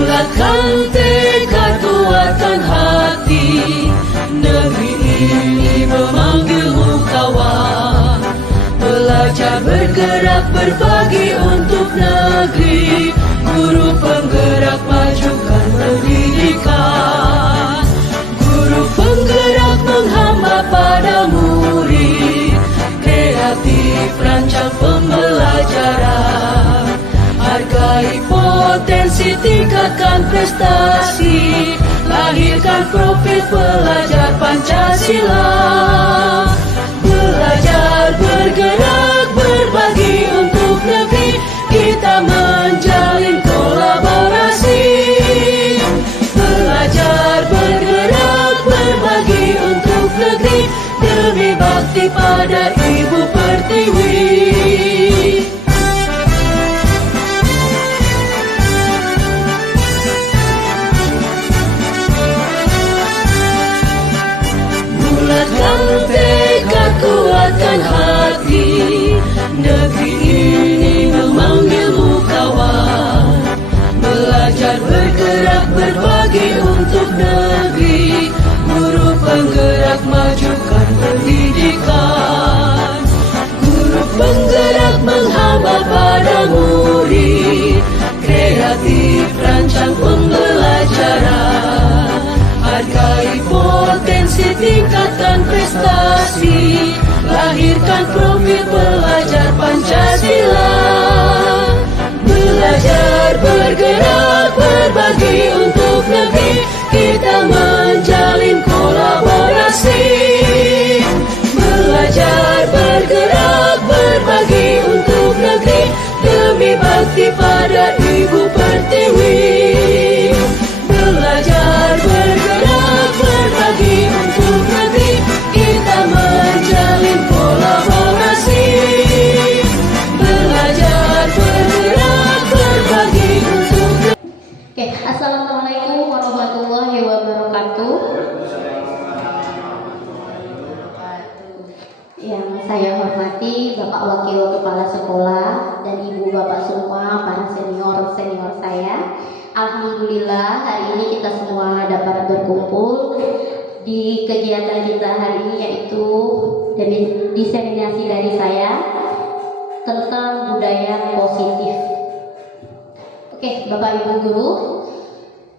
Bulatkan tekad, kuatkan hati. Negeri ini memanggilmu kawan. Belajar, bergerak, berbagi untuk negeri. Guru penggerak, majukan pendidikan. Guru penggerak menghamba pada murid. Kreatif, rancang pembelajaran. Hargai potensi, tingkatkan prestasi. Lahirkan profil pelajar Pancasila. Belajar, bergerak, berbagi untuk negeri. Kita menjalin kolaborasi. Belajar, bergerak, berbagi untuk negeri. Demi bakti pada Ibu Pertiwi. Bulatkan tekad, kuatkan hati. Negeri ini memanggilmu kawan. Belajar, bergerak, berbagi untuk negeri. Guru penggerak, majukan pendidikan. Guru penggerak menghamba pada murid. Kreatif, rancang pembelajaran. Hargai potensi, tingkatkan prestasi. Lahirkan profil pelajar Pancasila. Belajar, bergerak, berbagi untuk negeri. Kita menjalin kolaborasi. Belajar, bergerak, berbagi untuk negeri. Demi bakti pada Ibu Pertiwi. Belajar, bergerak, berbagi untuk negeri. Kita menjalin kolaborasi. Belajar, bergerak, berbagi untuk negeri. Oke, assalamualaikum warahmatullahi wabarakatuh. Yang saya hormati Bapak Wakil Kepala Sekolah dan Ibu Bapak semua, para senior saya. Alhamdulillah hari ini kita semua dapat berkumpul di kegiatan kita hari ini, yaitu diseminasi dari saya tentang budaya positif. Oke, Bapak Ibu Guru,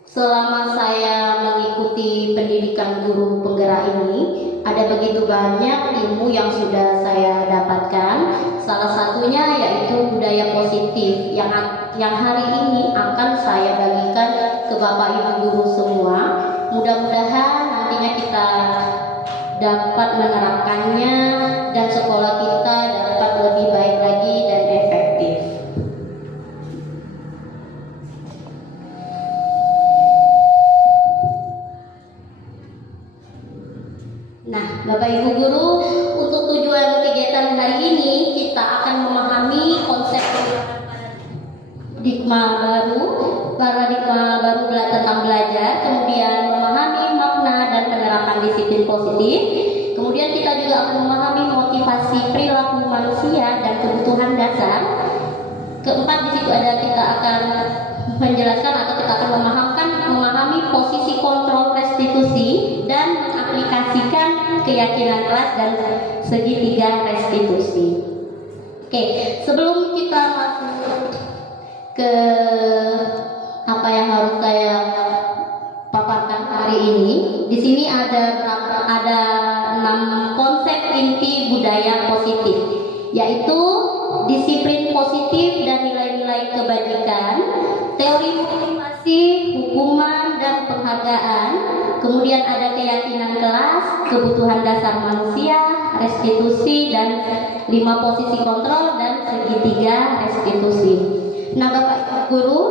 selama saya mengikuti pendidikan guru penggerak ini, ada begitu banyak ilmu yang sudah saya dapatkan. Salah satunya yaitu budaya positif yang hari ini akan saya bagikan ke Bapak Ibu Guru semua. Mudah-mudahan nantinya kita dapat menerapkannya dan sekolah kita dapat lebih baik lagi dan efektif. Nah, Bapak Ibu Guru, untuk tujuan kegiatan hari ini kita akan memahami konsep paradigma baru tentang belajar, kemudian memahami makna dan penerapan disiplin positif. Kemudian kita juga akan memahami motivasi perilaku manusia dan kebutuhan dasar. Keempat, di situ ada kita akan menjelaskan atau kita akan memahami posisi kontrol restitusi dan mengaplikasikan keyakinan kelas dan segitiga restitusi. Oke, sebelum kita masuk ke apa yang harus saya paparkan hari ini, di sini ada 6 konsep inti budaya positif, yaitu disiplin positif dan nilai-nilai kebajikan, teori motivasi, hukuman dan penghargaan, kemudian ada keyakinan kelas, kebutuhan dasar manusia, restitusi, dan 5 posisi kontrol dan segitiga restitusi. Nah, Bapak Ibu Guru,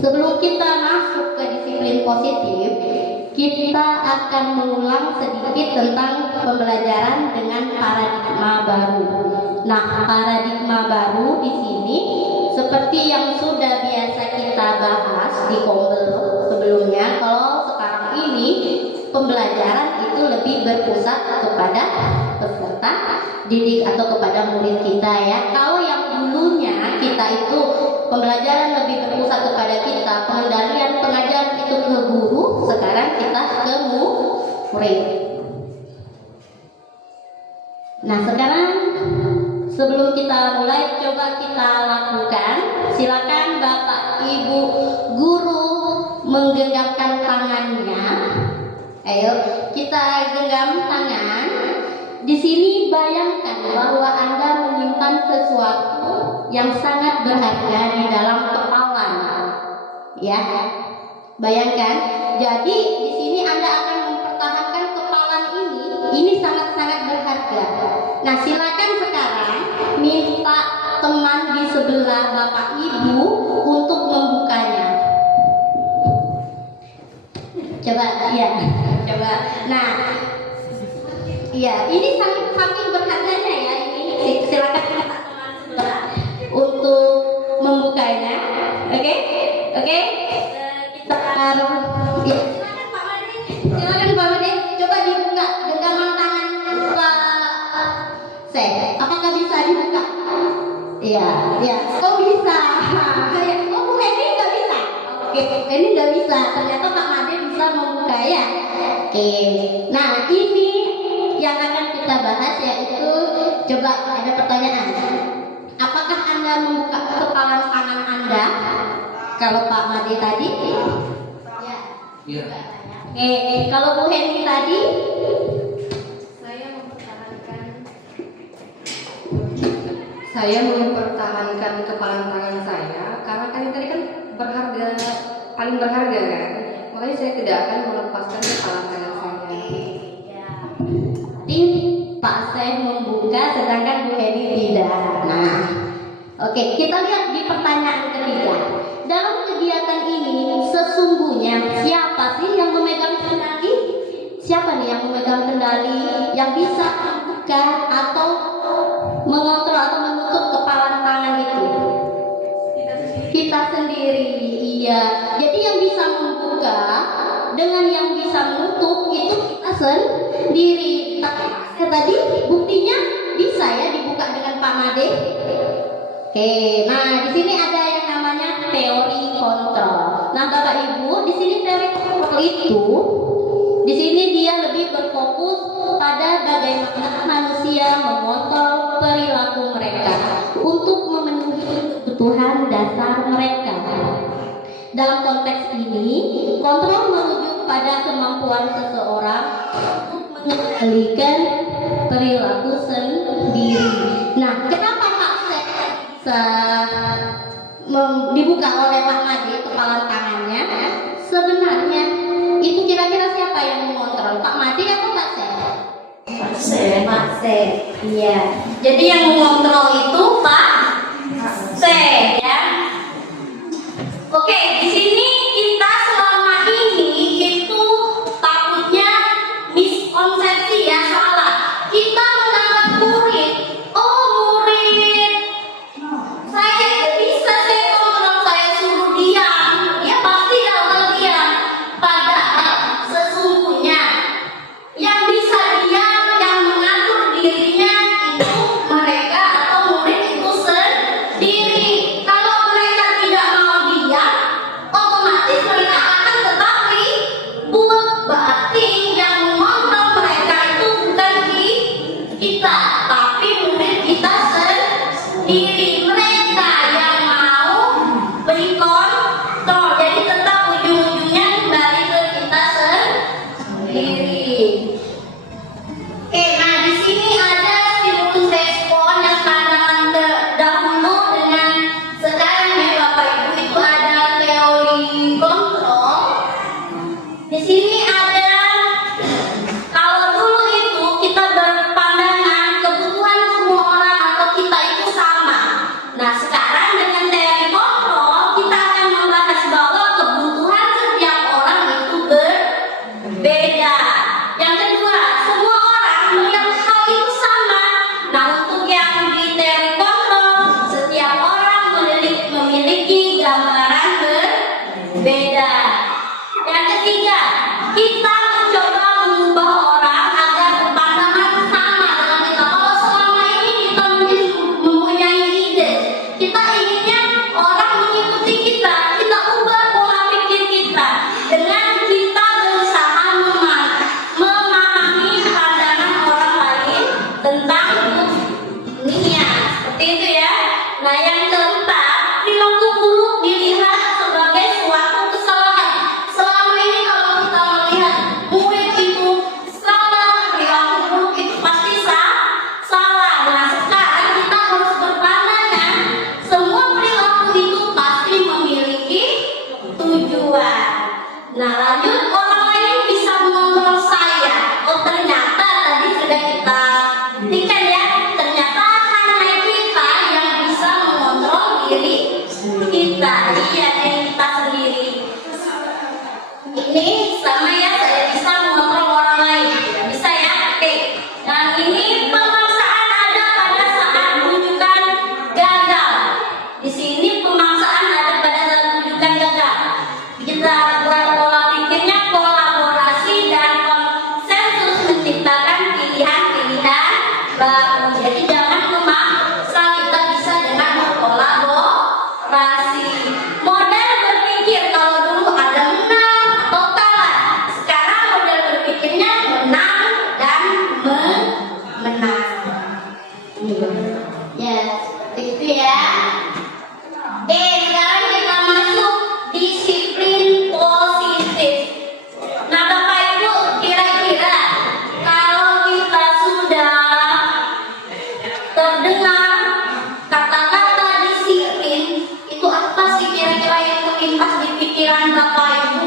sebelum kita masuk ke disiplin positif, kita akan mengulang sedikit tentang pembelajaran dengan paradigma baru. Nah, paradigma baru di sini seperti yang sudah biasa kita bahas di Kombel sebelumnya, kalau sekarang ini pembelajaran itu lebih berpusat kepada peserta didik atau kepada murid kita ya. Kalau yang dulunya kita itu pembelajaran lebih berpusat kepada kita, pengendalian murid. Nah, sekarang sebelum kita mulai, coba kita lakukan. Silakan Bapak Ibu guru menggenggamkan tangannya. Ayo, kita genggam tangan. Di sini bayangkan bahwa Anda menyimpan sesuatu yang sangat berharga di dalam kepalan. Ya, bayangkan. Jadi di sini Anda akan mempertahankan kepalan ini. Ini sangat-sangat berharga. Nah, silakan sekarang minta teman di sebelah Bapak Ibu untuk membukanya. Coba, ya, coba. Nah, ya, ini saking berharganya ya. Ini silakan minta teman sebelah untuk membukanya. Oke, oke. Kita ya. Silakan Pak Made. Silakan Pak Made. Coba dibuka genggaman tangan Pak Seh. Apakah bisa dibuka? Iya, ya. Oh bisa. Oh Bu Heni nggak bisa. Oke, ini nggak bisa. Ternyata Pak Made bisa membuka ya. Oke. Nah, ini yang akan kita bahas yaitu, coba ada pertanyaan. Apakah Anda membuka kepalan tangan Anda? Kalau Pak Made tadi? Ya. Iya. Oke, kalau Bu Heni tadi? Saya mempertahankan kepalan tangan saya karena kan ini tadi kan berharga, paling berharga kan. Makanya saya tidak akan melepaskan kepalan tangan saya. Jadi Pak Seh membuka sedangkan Bu Heni tidak. Nah, oke, kita lihat di pertanyaan ketiga. Dalam kegiatan ini sesungguhnya siapa sih yang memegang kendali? Siapa nih yang memegang kendali yang bisa membuka atau mengontrol atau menutup kepalan tangan itu? Kita sendiri. Iya. Jadi yang bisa membuka dengan yang bisa menutup itu kita sendiri. Tapi tadi buktinya bisa ya dibuka dengan Pak Made. Oke, nah di sini ada yang namanya teori kontrol. Nah Bapak Ibu, di sini teori kontrol itu, di sini dia lebih berfokus pada bagaimana manusia mengontrol perilaku mereka untuk memenuhi kebutuhan dasar mereka. Dalam konteks ini, kontrol merujuk pada kemampuan seseorang untuk mengendalikan perilaku sendiri. Nah, kenapa Pak Seh dibuka oleh Pak Made kepala tangannya? Sebenarnya itu kira-kira siapa yang mengontrol? Pak Made atau Pak Seh? Pak Seh. Pak Seh. Iya. Jadi yang mengontrol itu Pak Seh ya. Oke, di sini kita selama ini itu takutnya miskonsepsi ya, salah. Kita menganggap murid, oh murid, saya itu bisa saya kontrol, saya suruh diam, ya pasti bakal diam. Padahal sesungguhnya yang bisa diam, yang mengatur dirinya itu mereka tujuan. Nah, lanjut, orang lain bisa mengontrol saya. Oh, ternyata tadi sudah kita buktikan ya, ternyata hanya kita yang bisa mengontrol diri kita, iya, diri kita sendiri. Ini sama ya, saya bisa mengontrol orang lain, bisa ya. Oke, dan ini pemaksaan ada pada saat rujukan gagal. Di sini pemaksaan ada pada saat rujukan gagal. Kita buat pola pikirnya kolaborasi dan konsensus menciptakan pilihan-pilihan baru. Jadi jangan memaksa, kita bisa dengan berkolaborasi. Model berpikir kalau dulu ada menang atau kalah, sekarang model berpikirnya menang dan menang. Ya, itu ya. Oke, sekarang kita masuk disiplin positif. Nah, Bapak Ibu, kira-kira kalau kita sudah terdengar kata-kata disiplin, itu apa sih kira-kira yang terlintas di pikiran Bapak Ibu?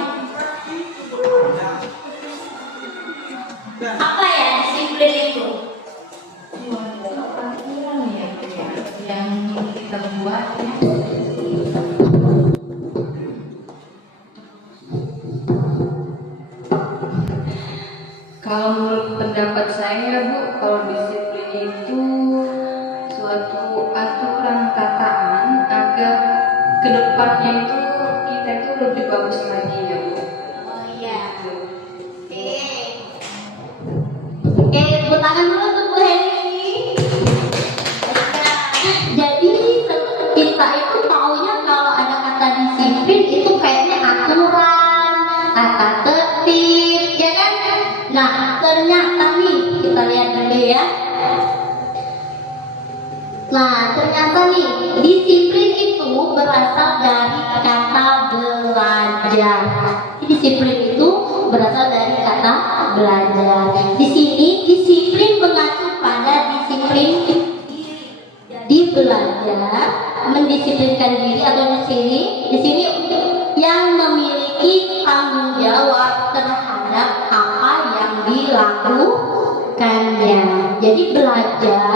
Apa ya disiplin itu? Yang kita buat ya. Kalau menurut pendapat saya Bu, kalau disiplin itu suatu aturan tataan agar kedepannya itu kita itu lebih bagus lagi ya Bu. Oh iya. Oke, tepuk tangan dulu untuk Bu Heni. Jadi kita itu taunya kalau ada kata disiplin itu kayaknya aturan, tata tertib, ya kan? Nah, ternyata nih kita lihat dulu ya. Nah, ternyata nih disiplin itu berasal dari kata belajar. Disiplin itu berasal dari kata belajar. Di sini disiplin mengacu pada disiplin diri. Jadi belajar mendisiplinkan diri atau di sini yang memiliki tanggung jawab terhadap apa yang dilakukannya. Jadi belajar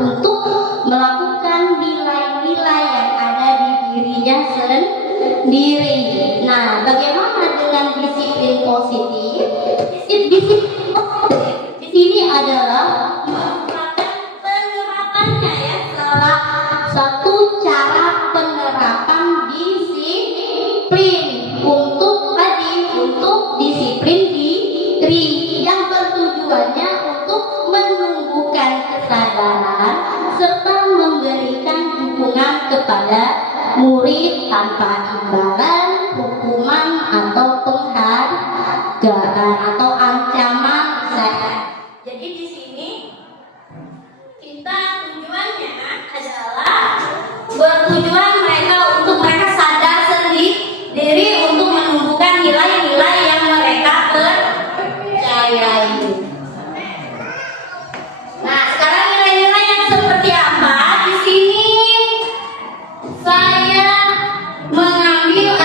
untuk melakukan nilai-nilai yang ada di dirinya sendiri. Nah, bagaimana dengan disiplin positif? Disiplin positif di sini adalah penerapannya ya, salah satu cara penerapan disiplin untuk disiplin diri yang bertujuannya untuk menumbuhkan kesadaran serta memberikan dukungan kepada murid tanpa imbalan, hukuman atau penghargaan atau ancaman. Jadi di sini kita tujuannya adalah bertujuan mereka sadar sendiri untuk menumbuhkan nilai-nilai yang mereka percayai. Nah, sekarang nilai-nilai yang seperti apa? Di sini saya mengambil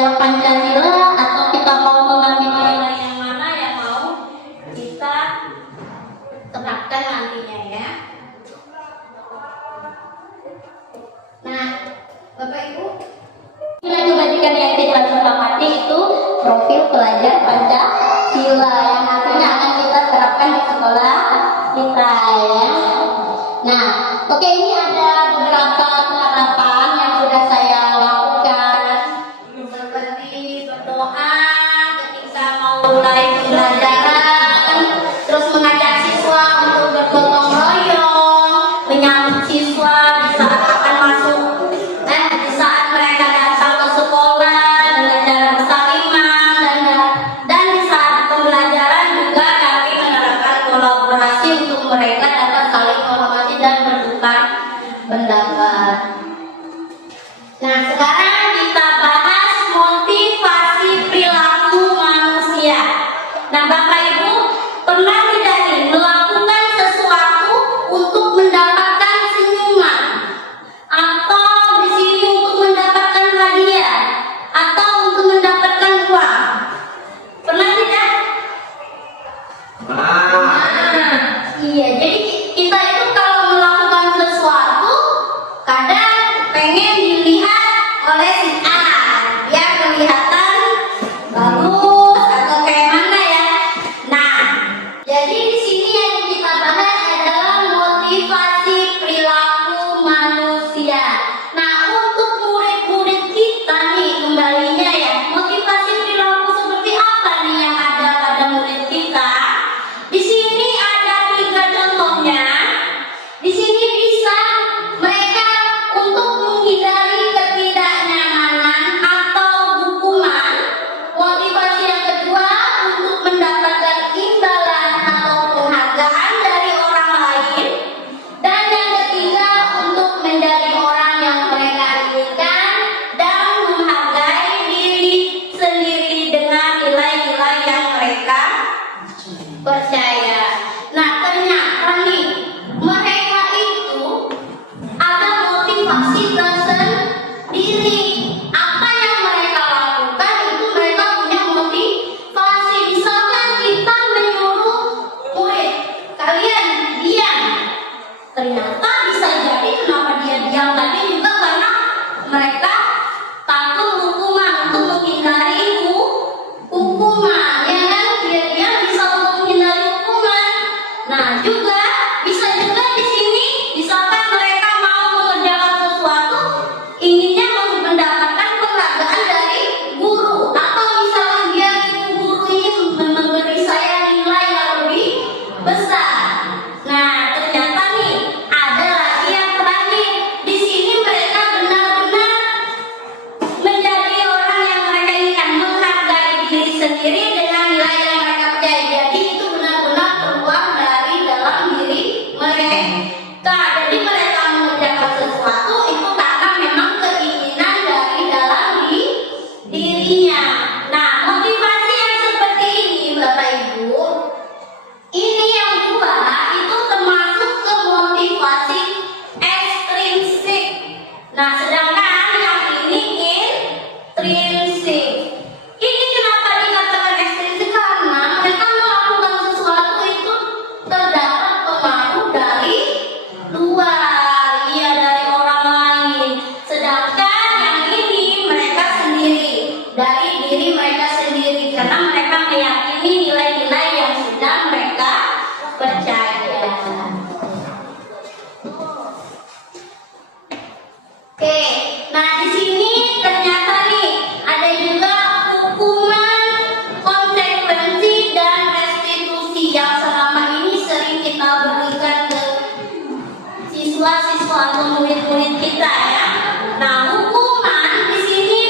belajar Pancasila atau kita mau mengambil nilai yang mana yang mau kita terapkan nantinya ya. Nah, Bapak Ibu, nilai kebajikan yang kita sepakati itu profil pelajar Pancasila yang nantinya akan kita terapkan di sekolah kita ya. Nah, oke, ini ada beberapa penerapan yang sudah saya lakukan seperti berdoa ketika mau mulai pembelajaran, terus mengajak siswa untuk bergotong royong, menyambut siswa di saat akan masuk, di saat mereka datang ke sekolah dengan cara bersaliman dan di saat pembelajaran juga kami menerapkan kolaborasi untuk mereka dapat saling menghormati dan bertukar pendapat. Nah, sekarang kita bahas motivasi perilaku manusia. Nah, Bapak Ibu, pernah tidak nih melakukan sesuatu untuk mendapatkan senyuman, atau di sini untuk mendapatkan hadiah, atau untuk mendapatkan uang? Pernah tidak? Iya, jadi kita itu kalau melakukan sesuatu kadang pengen dilihat oleh si A, ya kelihatan bagus atau kayak mana ya. Nah, jadi di sini yang kita bahas adalah motivasi perilaku manusia. Nah, untuk murid-murid kita nih kembalinya ya, motivasi perilaku seperti apa nih yang ada pada murid kita? Di sini ada 3 contohnya. Di sini bisa mereka untuk menghindari ketidaknyamanan atau hukuman. Motivasi yang kedua untuk mendapatkan imbalan atau penghargaan dari orang lain. Dan yang ketiga untuk menjadi orang yang mereka inginkan dan menghargai diri sendiri dengan nilai-nilai yang mereka percaya. Nah, ternyata nih mereka itu ada motivasi tersendiri. Apa yang mereka lakukan itu mereka punya motivasi. Misalkan kita menyuruh murid, kalian diam. Ternyata bisa jadi kenapa dia diam tadi juga karena mereka takut hukuman, untuk menghindari hukuman, ya kan? Dia bisa untuk menghindari hukuman. Nah, juga bisa juga di sini misalkan mereka mau mengerjakan sesuatu inginnya mendapatkan penghargaan dari guru, atau misalkan dia guru ini memberi saya nilai yang lebih besar. Nah, ternyata nih ada lagi yang terakhir. Di sini mereka benar-benar menjadi orang yang mereka inginkan, menghargai diri sendiri dengan nilai yang mereka percaya. Jadi itu benar-benar keluar dari dalam diri mereka. Jadi mereka mengerjakan sesuatu itu karena memang keinginan dari dalam dirinya. Nah, motivasi yang seperti ini Bapak Ibu, ini yang dua itu termasuk ke motivasi ekstrinsik. Nah, sedangkan yang ini intrinsik. Ini kenapa dikatakan ekstrinsik? Karena mereka melakukan sesuatu itu terdapat pengaruh dari luar, iya dari orang lain. Sedangkan yang ini mereka sendiri, dari diri mereka sendiri, karena mereka meyakini nilai-nilai yang sudah mereka percaya. Oke, nah di sini ternyata nih ada juga hukuman, konsekuensi dan restitusi yang selama ini sering kita berikan ke siswa-siswa atau murid-murid kita ya. Nah, hukuman di sini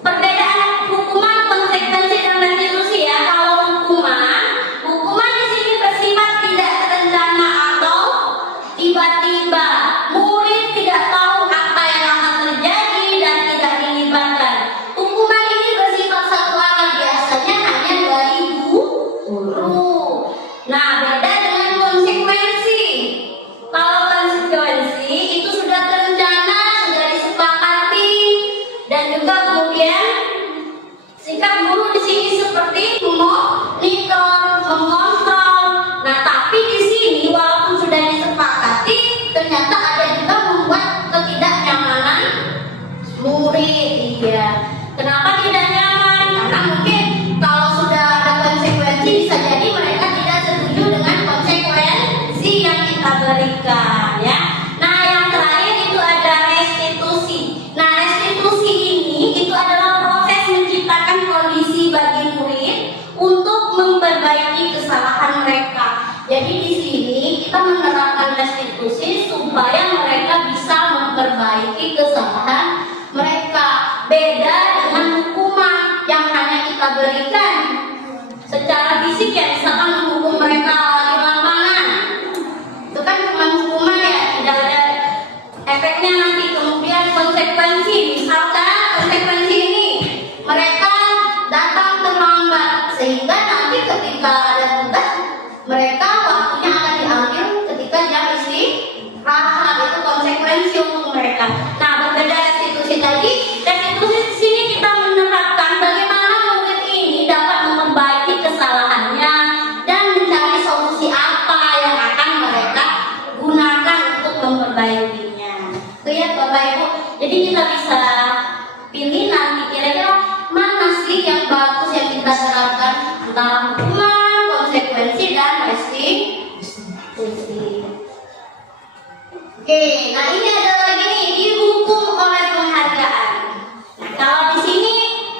perbedaan hukuman, konsekuensi dan restitusi ya. Kalau hukuman di sini bersifat tidak terencana atau tiba-tiba. Murid tidak tahu apa yang akan terjadi dan tidak dilibatkan. Hukuman ini bersifat satu arah, biasanya hanya dari guru. Nah, beda dengan konsekuensi. Kalau konsekuensi itu sudah terencana, sudah disepakati, dan juga kemudian Kita guru di sini seperti memonitor, mengontrol. Nah, tapi di sini walaupun sudah disepakati, ternyata ada juga membuat ketidaknyamanan murid. Iya. Kenapa tidak nyaman? Karena mungkin kalau sudah ada konsekuensi bisa jadi mereka tidak setuju dengan konsekuensi yang kita berikan, ya. Nah, yang terakhir itu ada restitusi. Nah, restitusi ini itu adalah proses menciptakan kondisi bagi murid untuk memperbaiki kesalahan mereka. Jadi di sini kita menerapkan restitusi supaya mereka bisa memperbaiki kesalahan mereka. Beda dengan hukuman yang hanya kita berikan secara fisik, ya, misalkan menghukum mereka di lapangan. Itu kan cuma hukuman, ya, tidak ada efeknya nanti. Kemudian konsekuensi, misalkan konsekuensi ini mereka datang terlambat sehingga nanti ketika ada tugas mereka waktunya akan diambil ketika jam istirahat. Itu konsekuensi untuk mereka. Nah, berbeda restitusi tadi. Restitusi di sini kita menerapkan bagaimana murid ini dapat memperbaiki kesalahannya dan mencari solusi apa yang akan mereka gunakan untuk memperbaikinya. Itu ya Bapak Ibu. Jadi kita bisa pilih nanti kira-kira mana sih yang bagus yang kita terapkan antara hukuman, konsekuensi, dan restitusi. Oke, nah ini ada lagi nih, dihukum oleh penghargaan. Nah, kalau di sini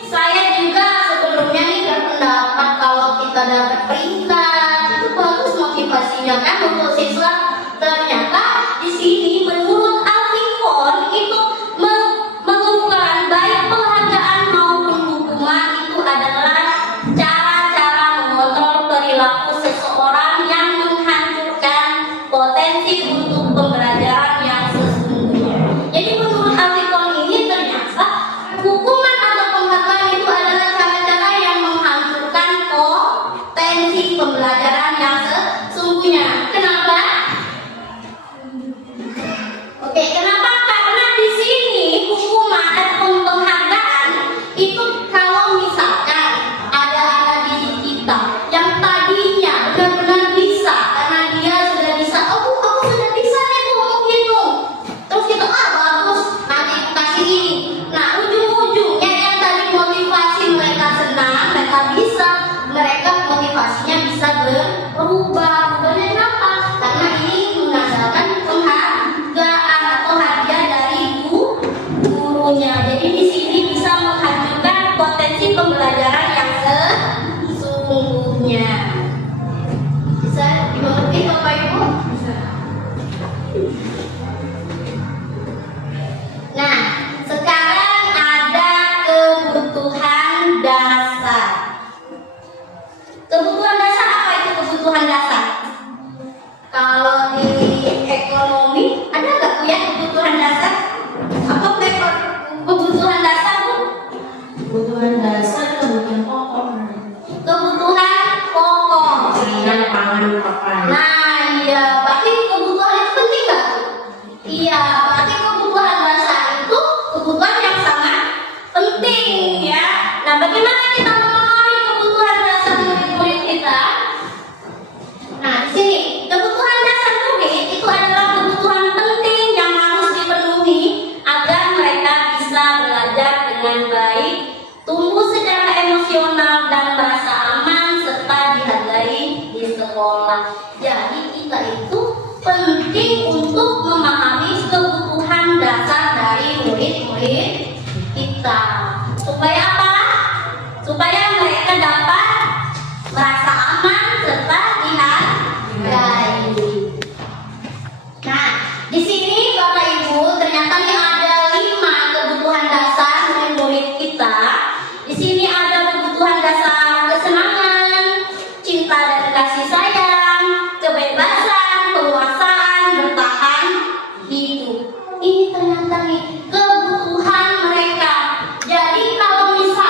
saya juga sebelumnya nih berpendapat kalau kita dapat peringkat itu bagus motivasinya kan untuk siswa. Ternyata di sini menurut Alfifon itu mengumpulkan baik penghargaan maupun hukuman itu adalah cara-cara mengontrol perilaku seseorang yang menghancurkan potensi untuk pembelajaran yang sesungguhnya. Jadi menurut Alfifon ini ternyata hukuman atau penghargaan itu adalah cara-cara yang menghancurkan potensi pembelajaran yang sesungguhnya. Kenapa? Oke, kenapa? Karena di sini hukuman atau penghargaan itu kalau misalkan ada anak didik kita yang tadinya benar-benar bisa karena dia sudah bisa, aku sudah bisa nih tuh menghitung, terus kita bagus, nanti kasih ini. Nah, ujung-ujungnya yang tadi motivasi mereka senang, mereka bisa, mereka motivasinya bisa berubah. Berubahnya kenapa? Karena ini mengandalkan penghargaan atau hadiah dari gurunya. Jadi di sini bisa menghancurkan potensi pembelajaran yang sesungguhnya. Bisa dimengerti Bapak Ibu? Bisa. Nah, sekarang ada kebutuhan dasar. Kebutuhan dasar apa itu kebutuhan dasar? Kalau di ekonomi ada nggak tuh ya kebutuhan dasar? Apa kebutuhan dasar tuh? Kebutuhan dasar, kebutuhan pokok. Kebutuhan pokok. Makanan, pangan, papan. Nah, iya, berarti kebutuhan itu penting nggak? Iya, berarti kebutuhan dasar itu kebutuhan yang sangat penting, ya. Nah, bagaimana kita memahami kebutuhan dasar murid-murid kita? Nah, di sini kebutuhan dasar murid itu adalah kebutuhan penting yang harus dipenuhi agar mereka bisa belajar dengan baik, tumbuh secara emosional dan merasa aman serta dihargai di sekolah. Jadi kita itu penting untuk memahami kebutuhan dasar dari murid-murid kita. Supaya apa? Supaya mereka dapat merasa aman serta dihargai. Nah, di sini Bapak Ibu ternyata nih ada 5 kebutuhan dasar murid-murid kita. Di sini ada kebutuhan dasar kesenangan, cinta dan kasih sayang, kebebasan, penguasaan, bertahan hidup. Ini ternyata nih kebutuhan mereka. Jadi kalau misalkan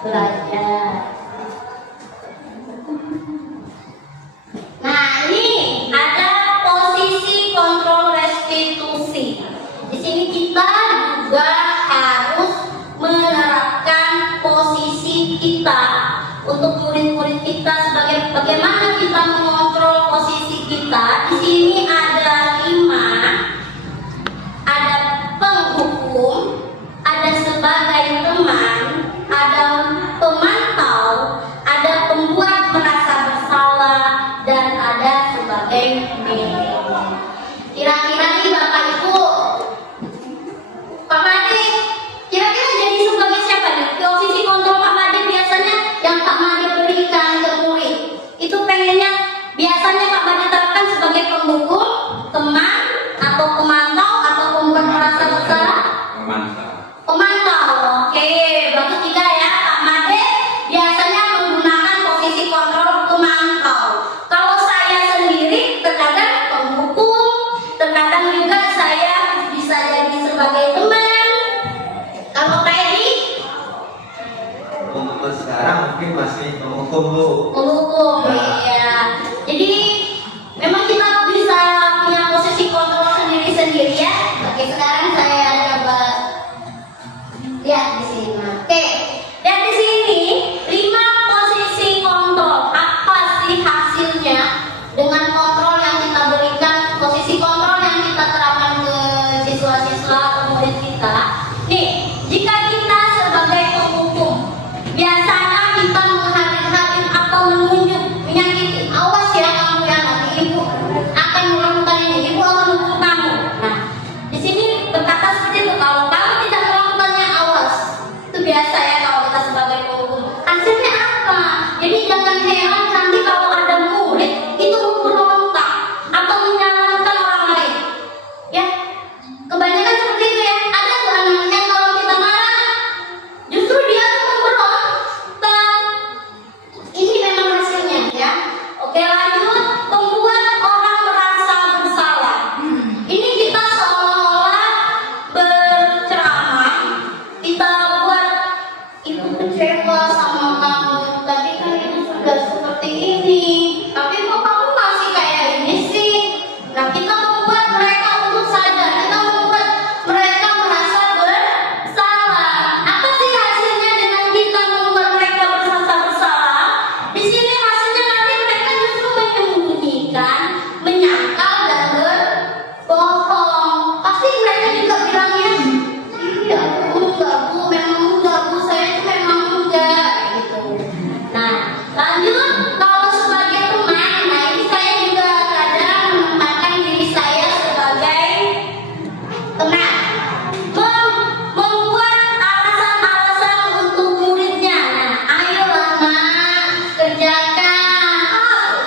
belajar. Nah, ini ada posisi kontrol restitusi. Di sini kita juga harus menerapkan posisi kita untuk murid-murid kita sebagai bagaimana kita mengontrol posisi kita. Di sini ada 5. Ada penghukum, ada sebagai teman, ada pemantau, ada pembuat merasa bersalah, dan ada sebagai manajer. Kira-kira nih Bapak Ibu, Pak Made, kira-kira jadi sebagai siapa nih? Posisi kontrol Pak Made biasanya yang Pak Made berikan ke murid, itu pengennya biasanya Pak Made terapkan sebagai penghukum, teman, atau pemantau, atau pembuat merasa bersalah? Pemantau, oke, bagus juga ya. Pak Made biasanya menggunakan posisi kontrol pemantau. Kalau saya sendiri terkadang penghukum, terkadang juga saya bisa jadi sebagai teman. Kalau kayak ini Untuk sekarang mungkin masih menghukum Bu. penghukum, ya. Jadi memang kita bisa punya posisi kontrol sendiri-sendiri ya. Oke, sekarang saya coba lihat di sini. Oke, lihat di sini 5 posisi kontrol. Apa sih hasilnya dengan kontrol yang kita berikan, posisi kontrol yang kita terapkan ke siswa-siswa atau murid kita? Nih, jika kita sebagai penghukum, biasanya kita menghadir-hadir atau menunjuk, menyakiti. Awas ya kamu ya, nanti ibu akan melakukan ini, ibu akan menghukum kamu. Nah, di sini berkata seperti itu, kalau kamu tidak melakukannya, awas. Itu biasa ya kalau kita sebagai penghukum. Hasilnya apa? Jadi jangan heran nanti kalau ada murid itu memberontak atau menyalahkan orang lain. Ya, kebanyakan seperti itu ya. Ada tuh anaknya kalau kita marah, justru dia tuh memberontak. Ini memang hasilnya ya. Oke, lanjut, membuat orang merasa bersalah. Ini kita seolah-olah berceramah, kita buat itu kecewa sama kamu. Tadi kan itu sudah seperti ini, tapi kok kamu masih kayak ini sih? Nah, kita membuat mereka untuk sadar, kita membuat mereka merasa bersalah. Apa sih hasilnya dengan kita membuat mereka merasa bersalah? Di sini hasilnya nanti mereka justru menyembunyikan, menyangkal dan berbohong. Pasti mereka juga bilangnya, iya enggak Bu, memang enggak Bu, saya itu memang enggak gitu. Nah, lanjut, kalau sebagai teman, nah ini saya juga kadang menempatkan diri saya sebagai teman. Membuat alasan-alasan untuk muridnya. Nah, ayolah nak, kerjakan.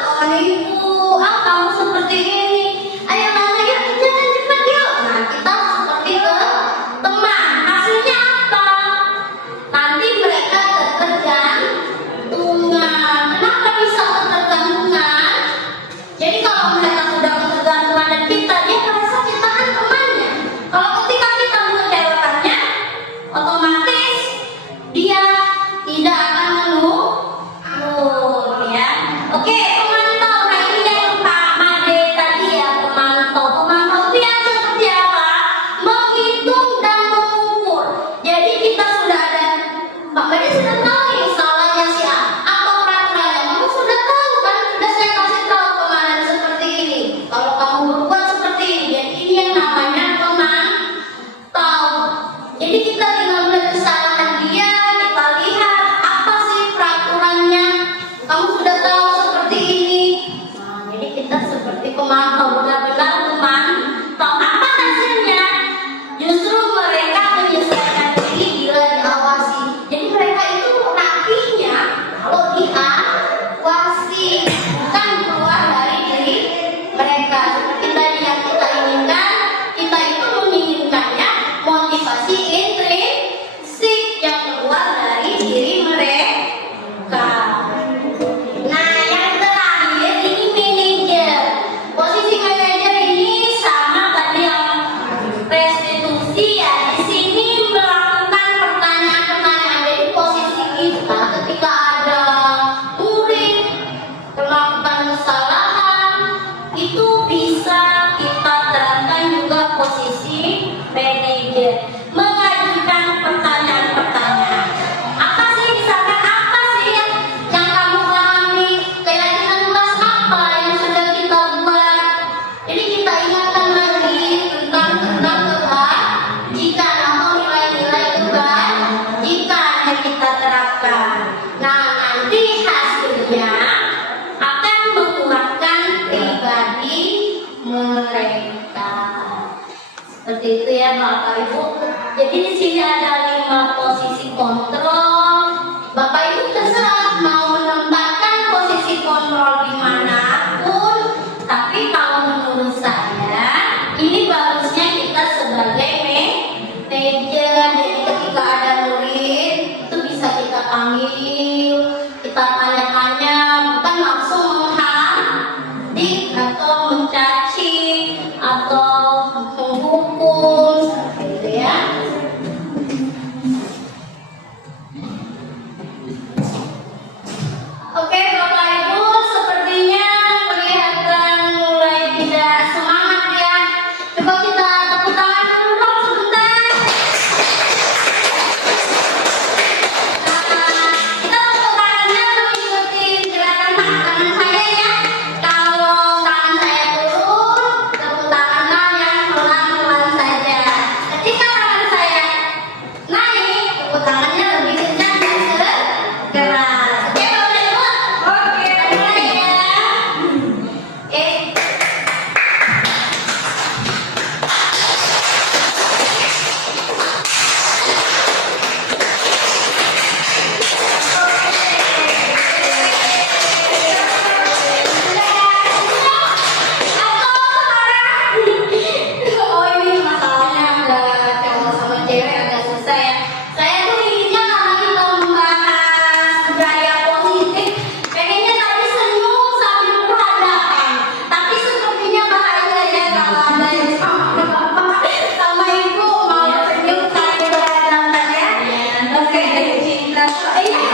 Kawan ibu, kamu seperti ini. Ayolah nak, yuk kerjakan cepat yuk. Nah, kita seperti ke teman. Hasilnya apa? Nanti mereka ketergantungan. Kenapa bisa ketergantungan? Jadi kalau mereka sudah ketergantungan dan kita, dia merasa kita kan temannya. Kalau ketika kita mengecewakannya, otomatis dia tidak akan menurut ya. Oke, pemantau. Nah, ini yang Pak Made tadi ya, pemantau. Pemantau itu yang seperti apa? Menghitung dan mengukur. Jadi kita sudah ada, Pak Made sudah tahu nih salahnya si A, apa peraturannya. Kamu sudah tahu kan? Sudah saya kasih tahu kemarin seperti ini. Kalau kamu berbuat seperti ini, jadi ini yang namanya pemantau. Jadi kita dengan melihat kesalahan dia, kita lihat apa sih peraturannya. Kamu sudah tahu seperti ini. Nah, jadi kita seperti pemantau, benar-benar pemantau. Apa hasilnya? Justru mereka menyesuaikan diri bila diawasi. Jadi mereka itu Bapak Ibu. Jadi di sini ada 5 posisi kontrol. Bapak Ibu terserah mau menempatkan posisi kontrol dimanapun. Tapi kalau menurut saya ini bagusnya kita sebagai manajer. Jadi ketika ada murid itu bisa kita panggil, kita tanya-tanya, bukan langsung menghadik atau mencaci atau menghukum gitu ya. Oke Bapak Ibu, sepertinya kelihatan mulai tidak semangat ya. Coba kita tepuk tangan dulu dong sebentar. Kita tepuk tangannya mengikuti gerakan tangan saya ya. Kalau tangan saya turun, tepuk tangannya yang pelan-pelan saja. Ketika tangan saya naik, tepuk tangannya lebih kencang dan keras. Oke Bapak Ibu? Oke, mulai ya. Oke. Oh ini masalahnya ada cowok sama cewek agak susah ya. Saya tuh inginnya karena kita membahas budaya positif, pengennya tadi senyum sambil berhadapan. Tapi sepertinya bahaya ya kalau ada yang sama bapak sama ibu mau senyum sambil berhadapan ya. Oke, cinta. Iya.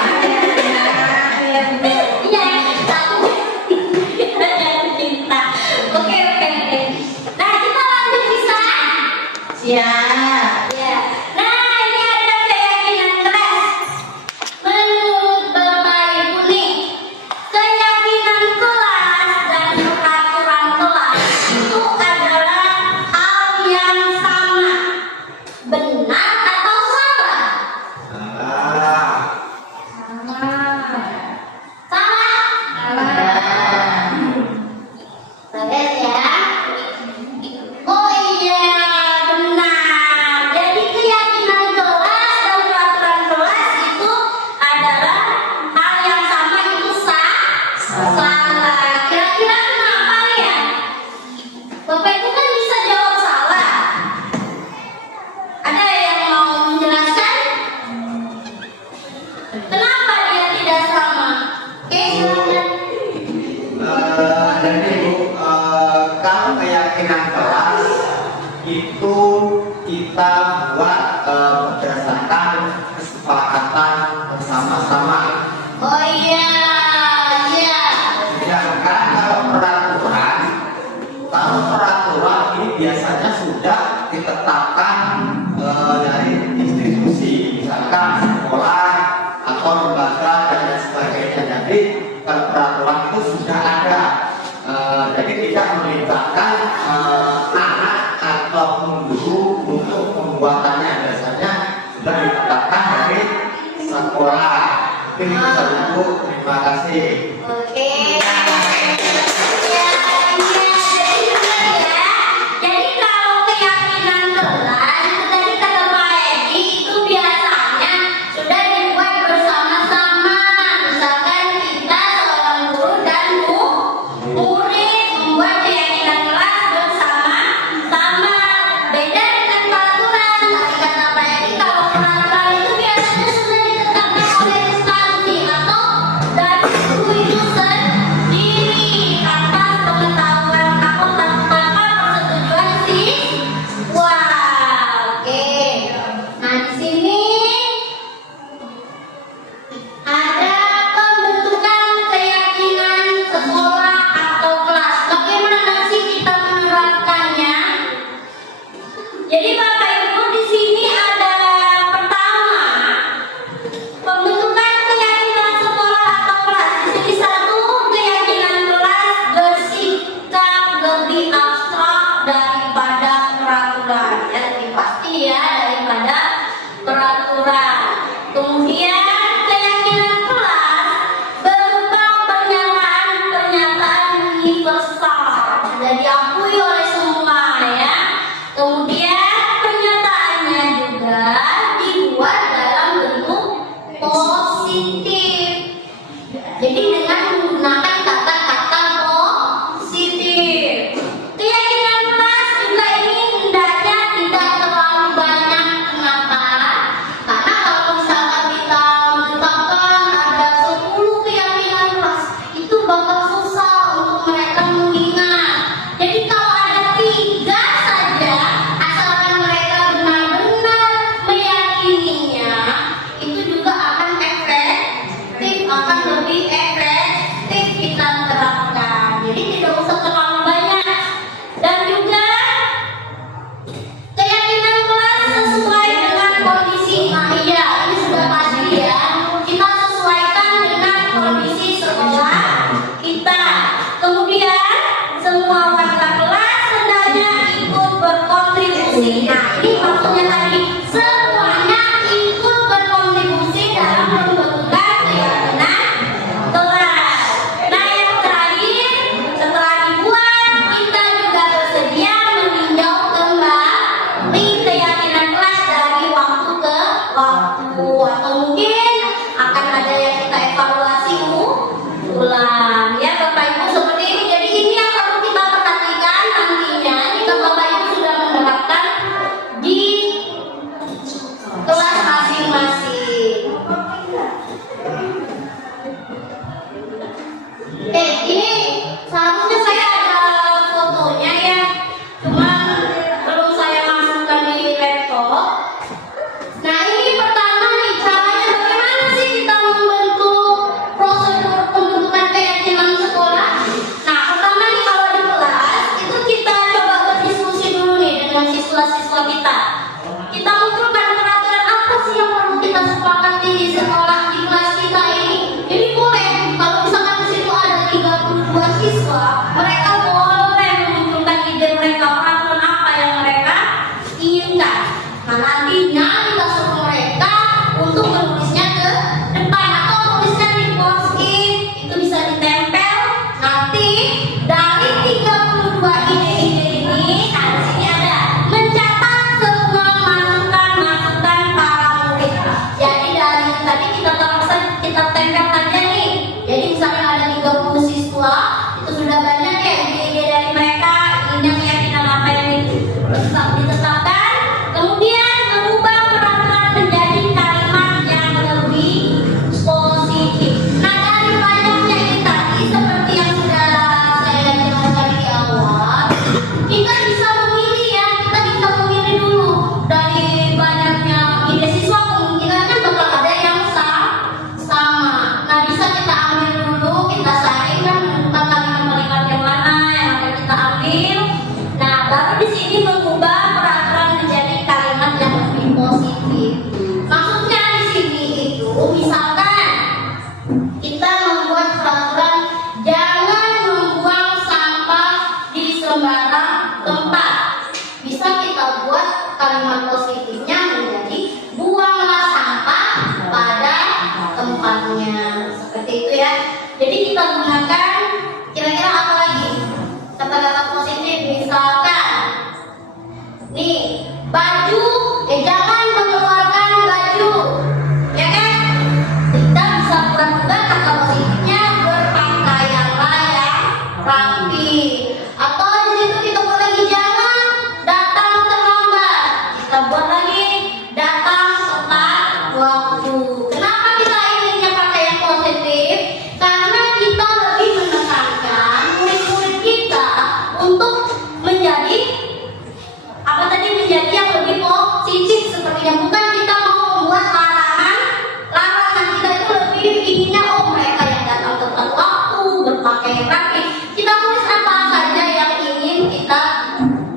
Iya, takut. Cinta. Oke. Nah, kita lanjut bisa. Siap. Ya. Nah, ini ada keyakinan keras. Menurut Bapak Ibu nih, keyakinan kelas dan peraturan kelas itu adalah hal yang sama. Benar atau salah? Salah. Salah. Beres ya. Oh iya, benar. Jadi keyakinan kelas dan peraturan kelas itu adalah hal yang sama, itu salah. Kira-kira kenapa ya? Bapak Ibu kan bisa jawab salah. Ada yang mau menjelaskan? Kenapa dia tidak sama? Oke, silakan. Jadi Bu, kalau keyakinan kelas itu kita buat berdasarkan kesepakatan bersama-sama. Oh iya, iya. Sedangkan kalau peraturan ini biasanya sudah ditetapkan dari institusi, misalkan sekolah atau lembaga dan lain sebagainya. Jadi kalau peraturan itu sudah ada, jadi tidak melibatkan anak ataupun guru untuk pembuatannya. Biasanya sudah ditetapkan dari sekolah. Mungkin itu saja Bu. Terima kasih. Oke. Ya, jadi benar ya. Jadi kalau keyakinan kelas itu tadi kata Pak Edi itu biasanya sudah dibuat bersama-sama. Misalkan kita seorang guru dan murid membuat keyakinan kelas bersama-sama. Beda dengan peraturan. Tadi kata Pak Edi kalau peraturan itu biasanya sudah ditetapkan oleh instansi atau dari guru itu sendiri atas pengetahuan atau tanpa persetujuan siswa. Oke. Nah di sini ada pembentukan keyakinan sekolah atau kelas. Bagaimana sih kita menerapkannya? Jadi Bapak Ibu di sini ada pertama pembentukan keyakinan sekolah atau kelas. Di sini satu, keyakinan kelas bersikap lebih abstrak daripada peraturan. Ya, lebih pasti ya daripada peraturan. Kemudian keyakinan kelas berupa pernyataan universal, sudah diakui oleh semua ya. Kemudian pernyataan bakti di sekolah di kelas kita ini. Jadi boleh kalau misalkan di situ ada 32 siswa, mereka boleh menunjukkan ide mereka, peraturan apa yang mereka inginkan. Nah nantinya kita suruh mereka untuk menulisnya ke depan atau tulisnya di post-it, itu bisa ditempel. Nanti dari 32 ide-ide ini, nah di sini ada mencatat semua masukan-masukan para murid. Jadi dari tadi kita tempel saja nih. Jadi misalnya ada 30 siswa, itu sudah banyak ya ide-ide dari mereka, ingin keyakinan apa yang ditetapkan. Kemudian mengubah peraturan menjadi kalimat yang lebih positif. Nah dari banyaknya ini tadi, seperti yang sudah saya jelaskan di awal, kita bisa memilih ya, kita bisa memilih dulu. Dari banyaknya ide siswa kemungkinan kan bakal ada yang sama. Nah bisa kita ambil dulu, kita saring kan tentang kalimat-kalimat yang mana yang akan kita ambil. Nah baru di sini mengubah peraturan menjadi kalimat yang lebih positif. Maksudnya di sini itu misalkan kita membuat peraturan jangan membuang sampah di sembarang tempat. Bisa kita buat kalimat positifnya menjadi buanglah sampah pada tempatnya. Seperti itu ya. Jadi kita gunakan kira-kira apa lagi? Kata-kata positif misalkan nih, baju, jangan mengeluarkan baju. Ya kan? Kita bisa buat juga kata positifnya berpakaianlah yang rapi. Atau di situ kita buat lagi jangan datang terlambat. Kita buat lagi datang tepat waktu. Kenapa kita inginnya pakai yang positif? Karena kita lebih menekankan murid-murid kita untuk menjadi apa tadi, menjadi yang lebih positif. Sepertinya bukan kita mau membuat larangan, kita itu lebih inginnya mereka yang datang tepat waktu, berpakaian rapi. Kita tulis apa saja yang ingin kita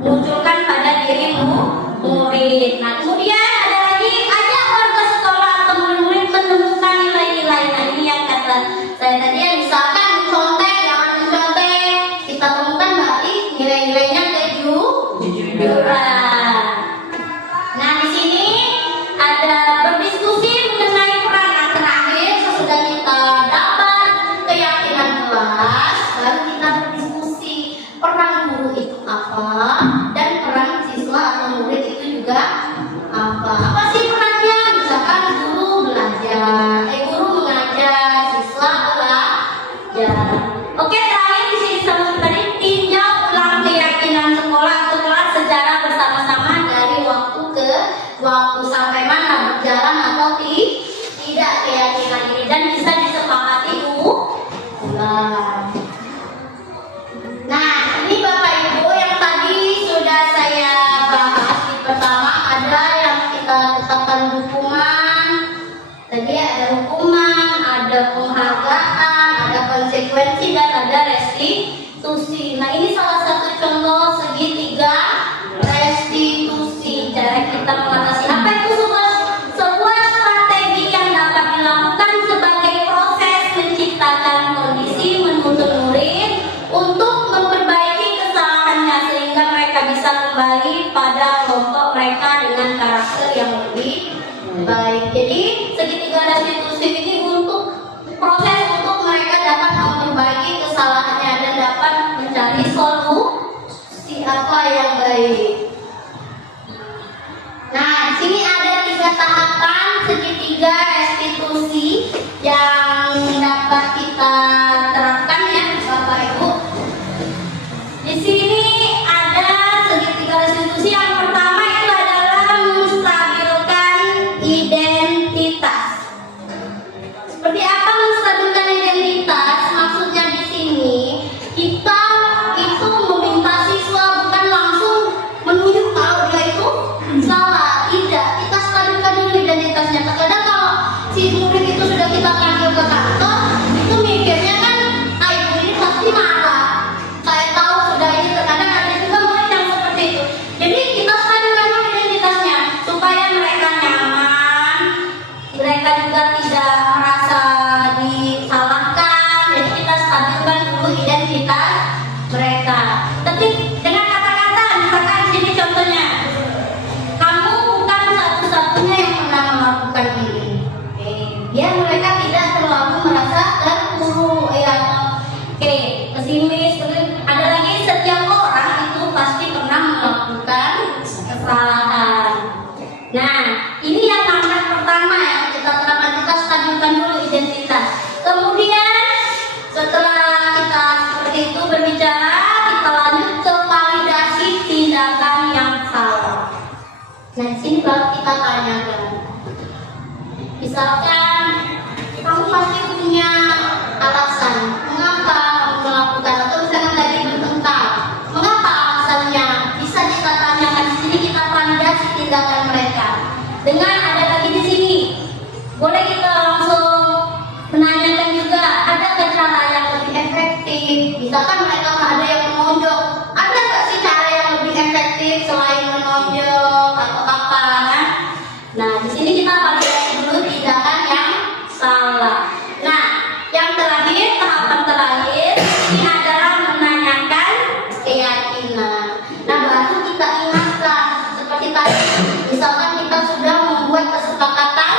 munculkan pada dirimu murid. Nah kemudian ada lagi, ajak warga sekolah atau murid-murid menemukan nilai-nilai. Nah ini yang kata saya tadi ya, misalkan mencontek, jangan mencontek. Kita temukan berarti nilai-nilainya kejujuran. Nah di sini ada berdiskusi mengenai peran. Nah, terakhir sesudah kita dapat keyakinan kelas, baru kita berdiskusi peran guru itu apa dan peran siswa atau murid itu juga apa. Apa sih perannya? Misalkan guru belajar, guru mengajar, siswa belajar. Oke, terakhir di sini sama tadi, tinjau ulang keyakinan sekolah atau kelas secara bersama-sama dari waktu ke waktu sampai mana berjalan atau tidak keyakinan ini, dan bisa disepakati ulang. Nah ini Bapak Ibu yang tadi sudah saya bahas. Di pertama ada yang kita tetapkan hukuman. Tadi ada hukuman, ada penghargaan, ada konsekuensi, dan ada restitusi. Nah ini salah satu contoh segitiga restitusi. Cara kita mengatasi apa itu sebuah strategi yang dapat dilakukan sebagai proses menciptakan kondisi menuntut murid untuk memperbaiki kesalahannya sehingga mereka bisa kembali pada kelompok mereka dengan karakter yang lebih baik. Jadi segitiga restitusi ini untuk proses untuk mereka dapat memperbaiki kesalahannya dan dapat mencari solusi apa yang baik. Nah, di sini ada 3 tahapan segitiga restitusi yang dapat kita terapkan ya, Bapak Ibu. Di sini ada segitiga restitusi. Yang pertama itu adalah menstabilkan identitas. Misalkan kamu pasti punya alasan mengapa kamu melakukan, atau misalkan tadi bertengkar, mengapa alasannya, bisa kita tanyakan di sini, kita validasi tindakan mereka. Dengan ada lagi di sini, boleh kita langsung menanyakan juga, ada cara yang lebih efektif. Misalkan mereka ada yang menonjol, ada nggak sih cara yang lebih efektif selain menonjol atau apa? Nah, di sini kita validasi dulu tindakan yang salah. Nah, yang terakhir, tahapan terakhir ini adalah menanyakan keyakinan. Nah, baru kita ingatkan seperti tadi. Misalkan kita sudah membuat kesepakatan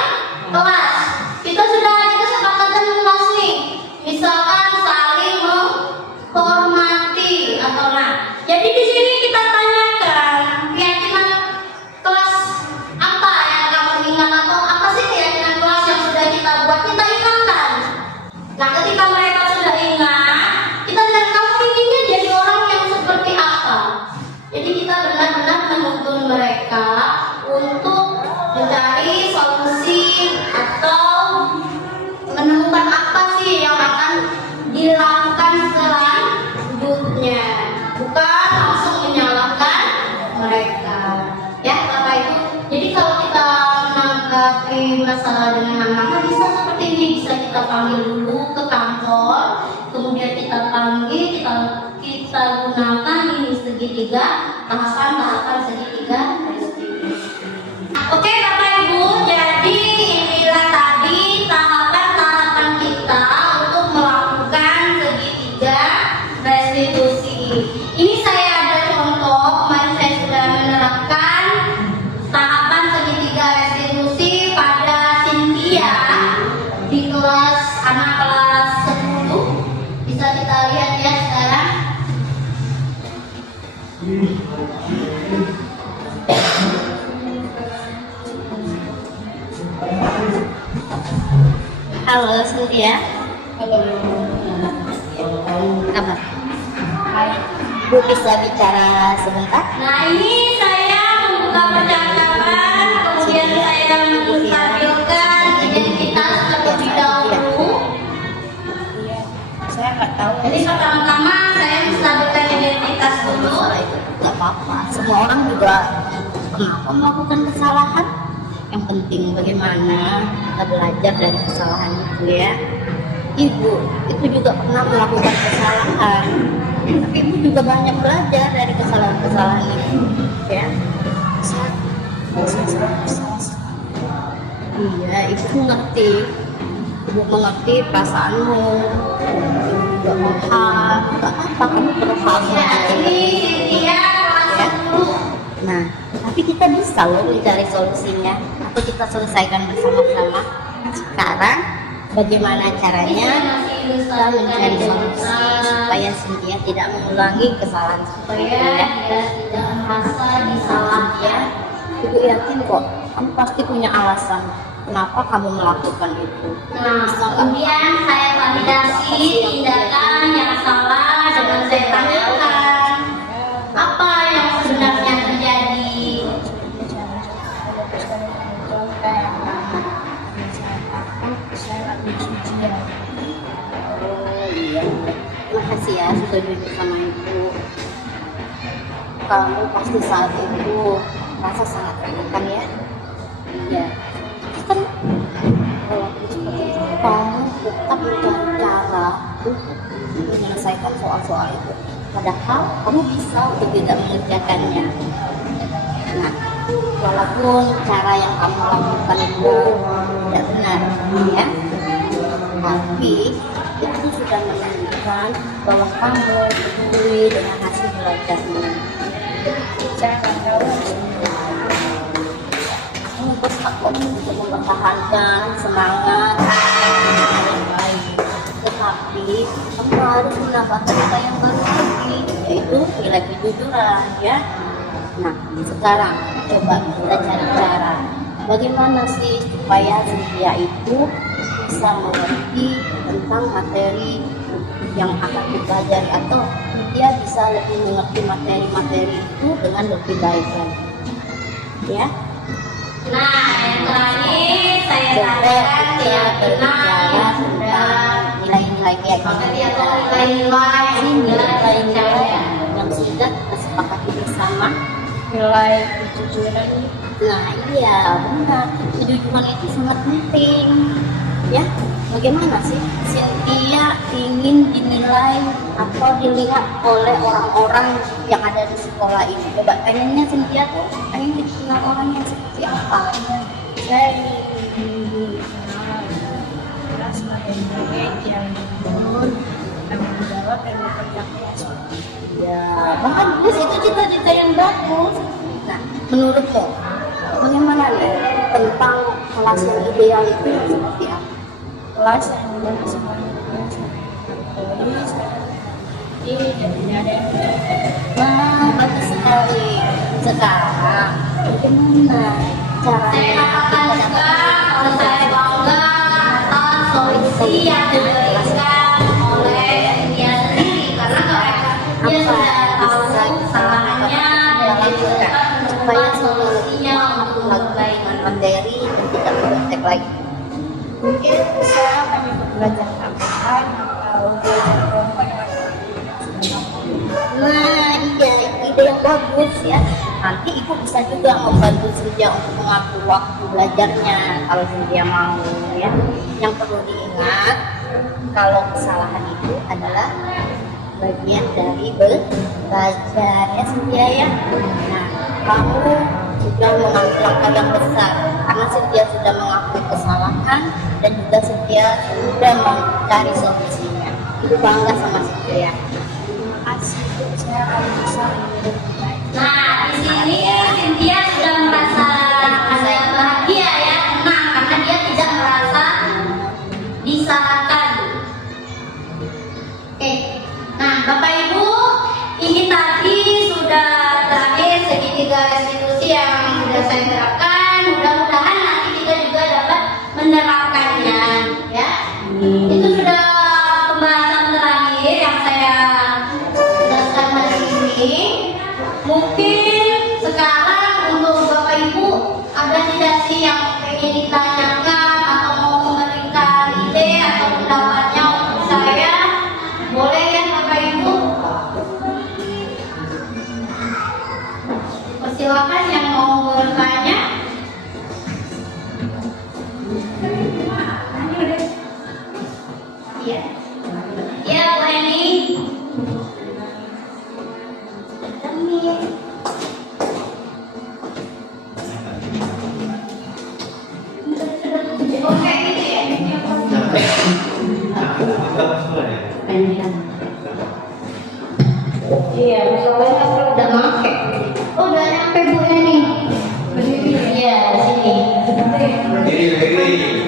kelas, kita sudah ada kesepakatan kelas nih. Misalkan saling menghormati atau jadi di sini kita tanyakan keyakinan kelas apa yang kamu ingat, atau apa sih keyakinan kelas yang sudah kita buat, kita ingatkan. Nah, ketika mereka sudah ingat, kita dan kamu inginnya jadi orang yang seperti apa. Jadi kita benar-benar menuntun mereka untuk mencari solusi atau menemukan apa sih yang akan dilakukan selanjutnya, bukan langsung menyalahkan mereka. Ya, Bapak Ibu. Jadi kalau kita menanggapi masalah dengan anak-anak bisa seperti ini, bisa kita panggil dulu ke kantor, kemudian kita panggil, kita gunakan ini segitiga, tahapan segitiga restitusi. Oke Bapak Ibu, jadi inilah tadi tahapan-tahapan kita untuk melakukan segitiga restitusi. Ini saya ada contoh, kemarin saya sudah menerapkan tahapan segitiga restitusi pada Cynthia di kelas anak kelas 10. Bisa kita lihat ya sekarang. Halo Cynthia. Halo. Kabar? Bu bisa bicara sebentar? Nah, ini saya membuka percakapan, kemudian saya menstabilkan identitas terlebih dahulu. Iya, saya nggak tahu. Jadi pertama-tama saya menstabilkan identitas dulu. Nggak apa-apa. Semua orang juga pernah melakukan kesalahan. Yang penting bagaimana kita belajar dari kesalahan itu ya. Ibu itu juga pernah melakukan kesalahan, tapi ibu juga banyak belajar dari kesalahan-kesalahan itu ya. Iya, ibu mengerti. Ibu mengerti perasaanmu. Gak paham, gak apa kamu terpaham. Ya, ini Cynthia kelas 10. Nah, tapi kita bisa loh mencari solusinya, atau kita selesaikan bersama-sama. Sekarang bagaimana caranya kita mencari solusi supaya Cynthia tidak mengulangi kesalahan seperti Supaya ini ya. dia tidak merasa disalah ya. Ibu yakin kok, kamu pasti punya alasan kenapa kamu melakukan itu. Nah, kemudian saya validasi tindakan yang salah dengan saya tanyakan apa yang sebenarnya terjadi. Oh iya, terima kasih ya sudah jujur sama ibu. Kamu pasti saat itu merasa sangat tertekan ya. Iya, kan kalau seperti itu kamu tetap mencari cara untuk menyelesaikan soal-soal itu. Padahal kamu bisa untuk tidak mengerjakannya. Nah, walaupun cara yang kamu lakukan itu tidak benar, ya, tapi itu sudah menunjukkan bahwa kamu peduli dengan hasil belajarmu. Saya nggak tahu. Kamu berhak untuk mempertahankan semangat yang baik, tetapi kamu harus menambahkan apa yang baru lagi, yaitu nilai kejujuran, ya. Nah, sekarang coba kita cari cara bagaimana sih supaya Cynthia itu bisa mengerti tentang materi yang akan dipelajari, atau dia bisa lebih mengerti materi-materi itu dengan lebih baik lagi, ya. Nah, yang terakhir saya ya berbicara tentang nilai-nilai keyakinan nilai-nilai yang sudah kita sepakati bersama, nilai kejujuran. Nah iya benar, kejujuran itu sangat penting ya. Bagaimana sih Cynthia ingin dinilai atau dilihat oleh orang-orang yang ada di sekolah ini? Coba pengennya Cynthia tuh pengen dikenal orang yang seperti apa? Saya ingin dikenal sebagai murid yang jujur, tanggung jawab dan bekerja keras. Ya, bahkan itu cita-cita yang bagus. Nah, menurutmu bagaimana nih tentang kelas yang ideal itu seperti apa? Kelas yang dimana semuanya bagus sekali. Sekarang bagaimana saya katakan juga kalau saya bangga atas solusi yang diberikan oleh dia sendiri, karena dia sudah tahu kesalahannya dan dia juga supaya solusinya untuk melakukan materi dan tidak praktek lagi. Mungkin saya hanya belajar tambahan atau nah iya, ide yang bagus ya. Nanti ibu bisa juga membantu Cynthia untuk mengatur waktu belajarnya kalau Cynthia mau ya. Yang perlu diingat kalau kesalahan itu adalah bagian dari belajar ya Cynthia ya. Nah kamu sudah mengambil langkah yang besar karena Cynthia sudah mengakui kesalahan dan juga Cynthia sudah mencari solusinya. Ibu bangga sama Cynthia. Terima kasih, saya akan bisa Nah, di sini Cynthia sudah merasa bahagia ya, tenang karena dia tidak merasa disalahkan. Oke, nah Bapak Ibu, ini tadi sudah terakhir segitiga restitusi yang sudah saya terapkan. Mudah-mudahan nanti kita juga dapat menerapkannya, ya. Itu sudah pembahasan terakhir yang saya jelaskan hari ini. Mungkin sekarang untuk Bapak Ibu ada tidak sih yang ingin ditanyakan atau mau memberikan ide atau pendapatnya untuk saya? Boleh ya Bapak Ibu? Persilakan yang mau bertanya. Iya. Ya, Bu Eni. Iya, soalnya aku udah make. Oh, udah nyampe Bu Eni. Berdiri. Iya, di sini. Berdiri.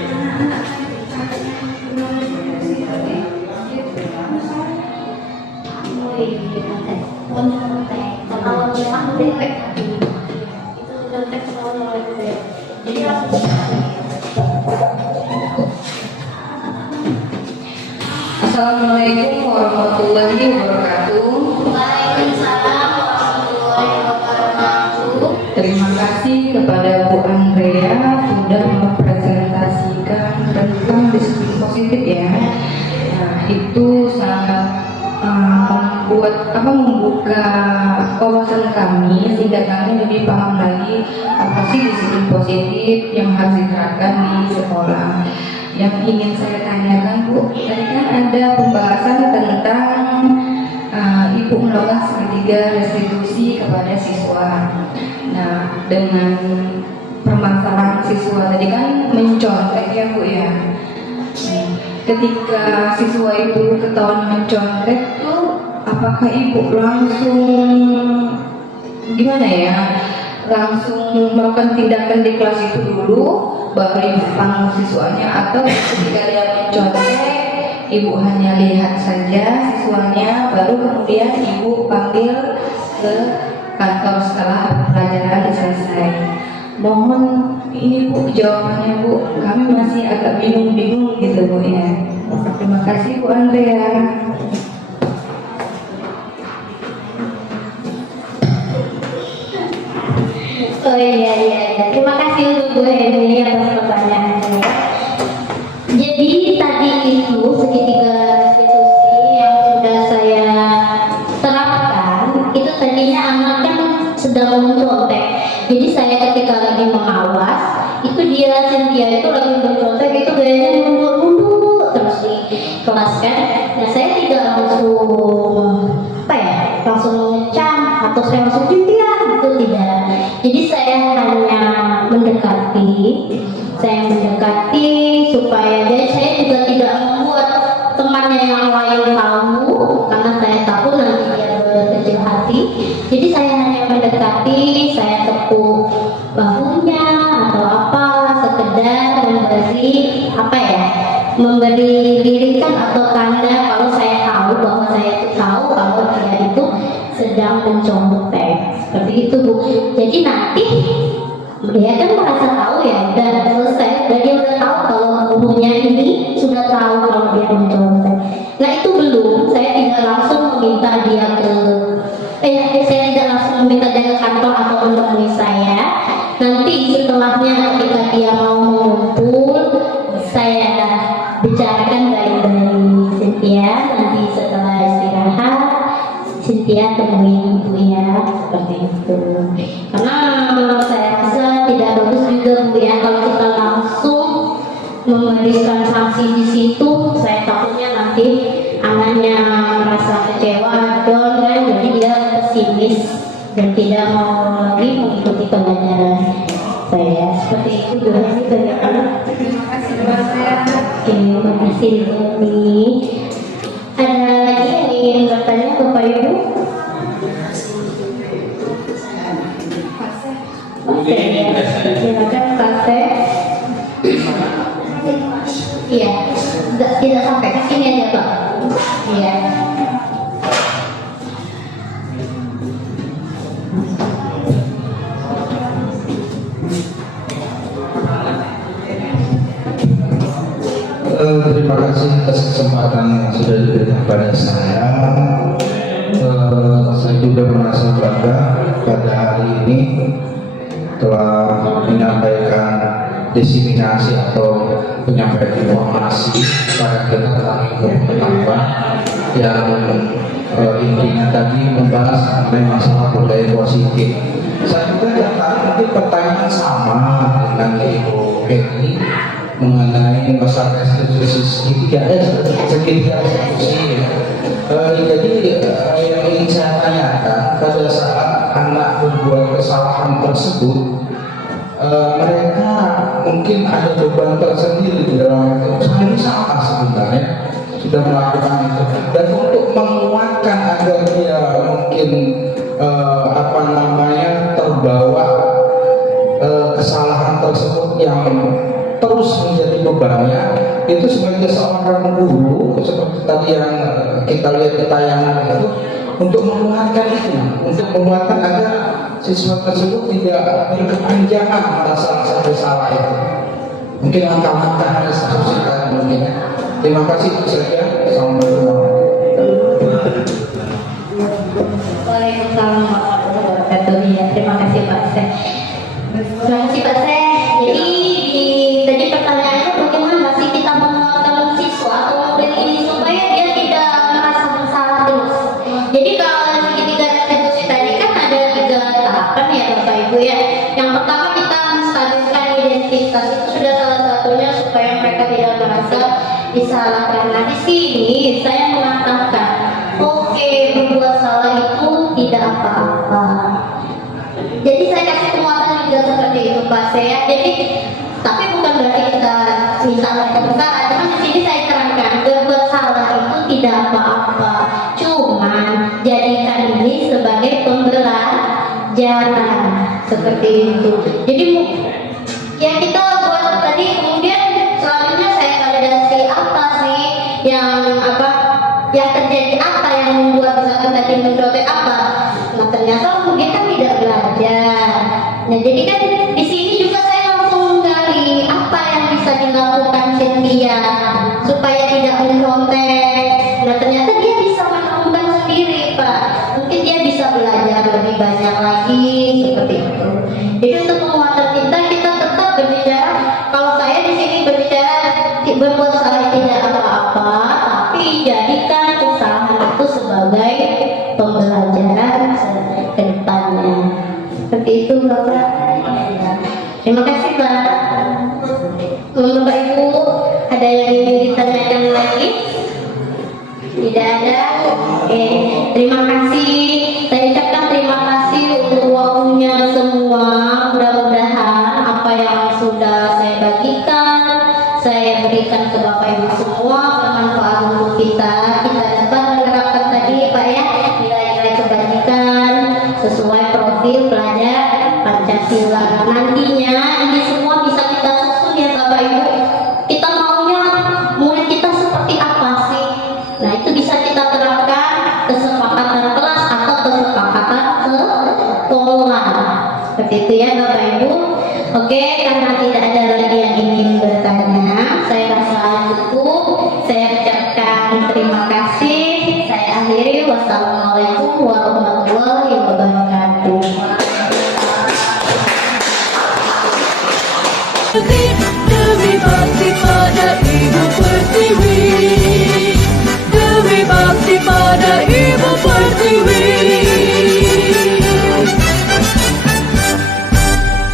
Assalamualaikum warahmatullahi wabarakatuh. Waalaikumsalam warahmatullahi wabarakatuh. Terima kasih kepada Bu Andrea sudah mempresentasikan tentang disiplin positif ya. Nah, itu sangat membuka wawasan kami sehingga kami lebih paham lagi apa sih disiplin positif yang harus diterapkan di sekolah. Yang ingin saya tanyakan Bu, tadi kan ada pembahasan tentang Ibu melakukan segitiga restitusi kepada siswa. Nah, dengan permasalahan siswa tadi kan mencontek ya Bu ya. Ketika siswa itu ketahuan mencontek tuh, apakah Ibu langsung gimana ya? Langsung melakukan tindakan di kelas itu dulu, baru Ibu panggil siswanya, atau ketika dia mencontek, Ibu hanya lihat saja siswanya, baru kemudian Ibu panggil ke kantor setelah pelajaran selesai. Mohon ini Bu jawabannya Bu, kami masih agak bingung-bingung gitu Bu ya. Terima kasih Bu Andrea. Oh iya, terima kasih untuk Bu Eni atas pertanyaannya. kelas kan. Nah saya tidak langsung langsung mengecam atau saya langsung cempian, itu tidak. Jadi saya hanya mendekati supaya saya juga tidak membuat temannya yang lain tahu, karena saya tahu nanti dia berkecil hati. Jadi saya hanya mendekati, saya tepuk bahunya atau apa, sekedar memberi lirikan atau tanda kalau saya tahu bahwa saya itu tahu kalau dia itu sedang mencontek, seperti itu Bu. Jadi nanti dia kan merasa tahu ya, udah selesai, dan dia udah tahu kalau gurunya ini sudah tahu kalau dia mencontek. Nah itu belum, saya tidak langsung meminta dia ke kantor atau menemui saya. Nanti setelahnya ketika dia mau mengumpul, saya bicarakan baik-baik Cynthia. Nanti setelah istirahat, Cynthia temuin Bu ya, seperti itu. Karena menurut saya rasa tidak bagus juga Bu ya kalau kita langsung memberikan sanksi di situ. Saya takutnya nanti anaknya merasa kecewa, down kan, jadi dia pesimis dan tidak mau lagi mengikuti pelajaran saya. Seperti itu juga sih banyak anak. Terima kasih Mbak Saya. Terima kasih Doni. Ada lagi yang ingin bertanya Bapak Ibu? Silakan Kase. Iya, tidak sampai ke sini aja Pak. Iya. Terima kasih atas kesempatan yang sudah diberikan pada saya. Saya juga merasa bangga pada hari ini telah menyampaikan diseminasi atau penyampaian informasi pada kita tentang pengetahuan yang intinya tadi membahas mengenai masalah budaya positif. Saya juga tertarik mungkin pertanyaan sama dengan Ibu Penny mengenai masalah restitusi segitiga restitusi. Jadi yang ingin saya tanyakan, pada saat anak berbuat kesalahan tersebut, mereka mungkin ada beban tersendiri di dalam itu. Saya ini salah sebenarnya sudah melakukan itu, dan untuk menguatkan agar dia mungkin terbawa kesalahan tersebut yang terus menjadi bebannya, itu sebagai seorang guru seperti tadi yang kita lihat di tayangan itu, untuk menguatkan itu, untuk menguatkan agar siswa tersebut tidak berkepanjangan merasa salah itu. Mungkin langkah-langkah restitusi mungkin. Terima kasih itu saja. Assalamualaikum. Waalaikumsalam warahmatullahi wabarakatuh. Terima kasih Pak Seh. Terima kasih Pak Seh. Jadi tadi pertanyaannya bagaimana sih kita menguatkan siswa atau murid ini supaya dia tidak merasa bersalah terus. Jadi kalau segitiga restitusi tadi kan ada 3 tahapan ya Bapak Ibu ya. Yang pertama kita menstabilkan identitas, itu sudah salah satunya supaya mereka tidak merasa disalahkan. Nah di sini saya mengatakan, oke, berbuat salah itu tidak apa-apa. Jadi saya kasih penguatan juga seperti itu Pak saya. Jadi tapi bukan berarti kita minta mereka bersalah. Cuma di sini saya terangkan, berbuat salah itu tidak apa-apa. Cuman jadikan ini sebagai pembelajaran seperti itu. Jadi ya kita buat tadi, kemudian selanjutnya saya validasi apa sih yang terjadi, apa yang membuat misalkan tadi mencontek apa. Nah ternyata dia kan tidak belajar. Nah jadi kan di sini juga saya langsung menggali apa yang bisa dilakukan Cynthia supaya tidak mencontek. Nah ternyata dia bisa menemukan sendiri Pak. Mungkin dia bisa belajar lebih banyak lagi seperti itu. Jadi untuk penguatan kita tetap berbicara. Kalau saya di sini berbicara berbuat salah tidak apa-apa, tapi jadikan kesalahan itu sebagai pembelajaran ke depannya. Seperti itu Bapak. Terima kasih Pak. Bapak Ibu, ada yang ingin ditanyakan lagi? Tidak ada. Oke, terima kasih. Saya ucapkan terima kasih untuk waktunya semua. Mudah-mudahan apa yang sudah saya bagikan, saya berikan ke Bapak Ibu semua bermanfaat untuk kita. Kita dapat menerapkan tadi Pak ya, nilai-nilai kebajikan sesuai profil pelajar Pancasila. Nantinya ini semua bisa kita susun ya Bapak Ibu. Kita maunya murid kita seperti apa sih? Nah itu bisa kita terapkan kesepakatan kelas atau kesepakatan sekolah. Seperti itu ya Bapak Ibu. Oke, karena tidak ada lagi